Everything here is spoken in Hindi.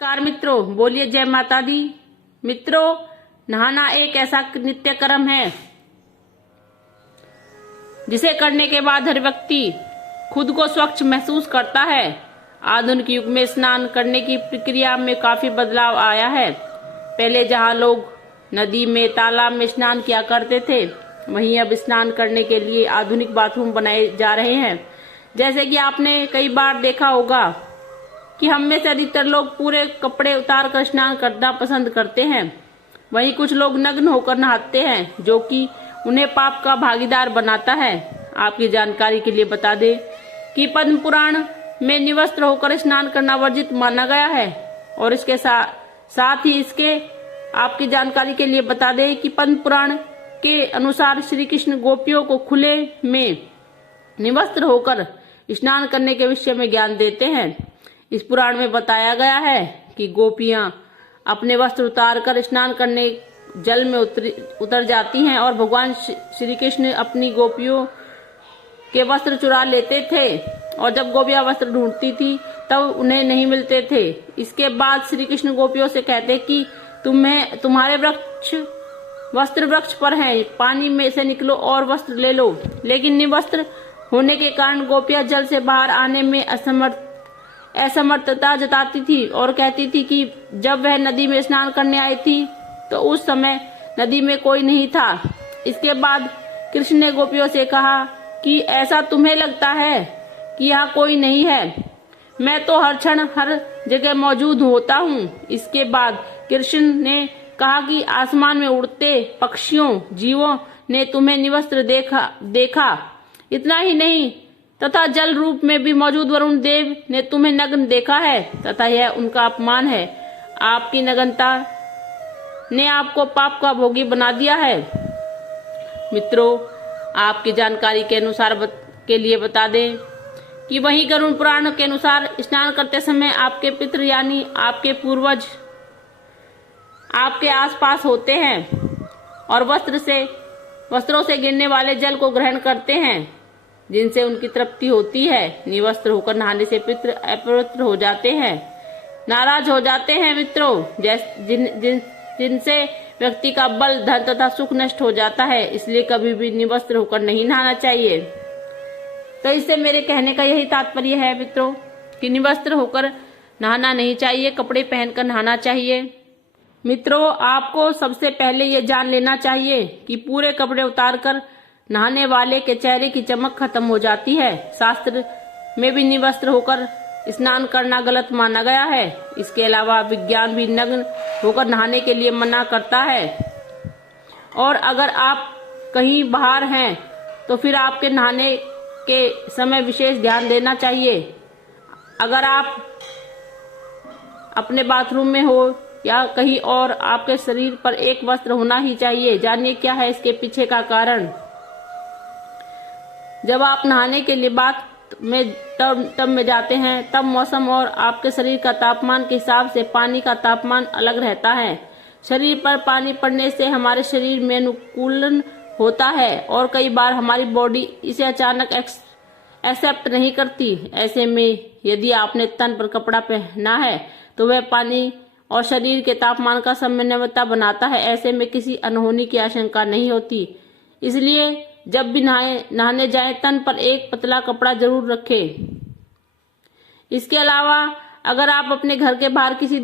नमस्कार मित्रों, बोलिए जय माता दी। मित्रों, नहाना एक ऐसा नित्य कर्म है जिसे करने के बाद हर व्यक्ति खुद को स्वच्छ महसूस करता है। आधुनिक युग में स्नान करने की प्रक्रिया में काफी बदलाव आया है। पहले जहां लोग नदी में, तालाब में स्नान किया करते थे, वहीं अब स्नान करने के लिए आधुनिक बाथरूम बनाए जा रहे हैं। जैसे कि आपने कई बार देखा होगा कि हम में से अधिकतर लोग पूरे कपड़े उतार कर स्नान करना पसंद करते हैं। वहीं कुछ लोग नग्न होकर नहाते हैं, जो कि उन्हें पाप का भागीदार बनाता है। आपकी जानकारी के लिए बता दें कि पद्म पुराण में निवस्त्र होकर स्नान करना वर्जित माना गया है। और इसके साथ ही इसके आपकी जानकारी के लिए बता दें कि पद्म पुराण के अनुसार श्री कृष्ण गोपियों को खुले में निवस्त्र होकर स्नान करने के विषय में ज्ञान देते हैं। इस पुराण में बताया गया है कि गोपियां अपने वस्त्र उतार कर स्नान करने जल में उतर जाती हैं और भगवान श्री कृष्ण अपनी गोपियों के वस्त्र चुरा लेते थे। और जब गोपियां वस्त्र ढूंढती थी तब उन्हें नहीं मिलते थे। इसके बाद श्री कृष्ण गोपियों से कहते कि तुम्हारे वस्त्र वृक्ष पर हैं, पानी में से निकलो और वस्त्र ले लो। लेकिन निवस्त्र होने के कारण गोपियां जल से बाहर आने में असमर्थता जताती थी और कहती थी कि जब वह नदी में स्नान करने आई थी तो उस समय नदी में कोई नहीं था। इसके बाद कृष्ण ने गोपियों से कहा कि ऐसा तुम्हें लगता है कि यहाँ कोई नहीं है, मैं तो हर क्षण हर जगह मौजूद होता हूँ। इसके बाद कृष्ण ने कहा कि आसमान में उड़ते पक्षियों, जीवों ने तुम्हें निवस्त्र देखा। इतना ही नहीं, तथा जल रूप में भी मौजूद वरुण देव ने तुम्हें नग्न देखा है, तथा यह उनका अपमान है। आपकी नग्नता ने आपको पाप का भोगी बना दिया है। मित्रों, आपकी जानकारी के अनुसार के लिए बता दें कि वहीं गरुड़ पुराण के अनुसार स्नान करते समय आपके पितृ यानी आपके पूर्वज आपके आसपास होते हैं और वस्त्रों से गिरने वाले जल को ग्रहण करते हैं, जिनसे उनकी तृप्ति होती है। निवस्त्र होकर नहाने से पितृ अपवित्र हो जाते हैं, नाराज हो जाते हैं। मित्रों, जिनसे व्यक्ति का बल, धन तथा सुख नष्ट हो जाता है। इसलिए कभी भी निवस्त्र होकर नहीं नहाना चाहिए। तो इससे मेरे कहने का यही तात्पर्य है मित्रों कि निवस्त्र होकर नहाना नहीं चाहिए, कपड़े पहनकर नहाना चाहिए। मित्रों, आपको सबसे पहले ये जान लेना चाहिए कि पूरे कपड़े उतारकर नहाने वाले के चेहरे की चमक खत्म हो जाती है। शास्त्र में भी निवस्त्र होकर स्नान करना गलत माना गया है। इसके अलावा विज्ञान भी नग्न होकर नहाने के लिए मना करता है। और अगर आप कहीं बाहर हैं तो फिर आपके नहाने के समय विशेष ध्यान देना चाहिए। अगर आप अपने बाथरूम में हो या कहीं और, आपके शरीर पर एक वस्त्र होना ही चाहिए। जानिए क्या है इसके पीछे का कारण। जब आप नहाने के लिए बाथ में टब में जाते हैं, तब मौसम और आपके शरीर का तापमान के हिसाब से पानी का तापमान अलग रहता है। शरीर पर पानी पड़ने से हमारे शरीर में अनुकूलन होता है और कई बार हमारी बॉडी इसे अचानक एक्सेप्ट नहीं करती। ऐसे में यदि आपने तन पर कपड़ा पहना है तो वह पानी और शरीर के तापमान का समन्वयता बनाता है। ऐसे में किसी अनहोनी की आशंका नहीं होती। इसलिए जब भी नहाने जाएं, तन पर एक पतला कपड़ा जरूर रखें। इसके अलावा अगर आप अपने घर के बाहर किसी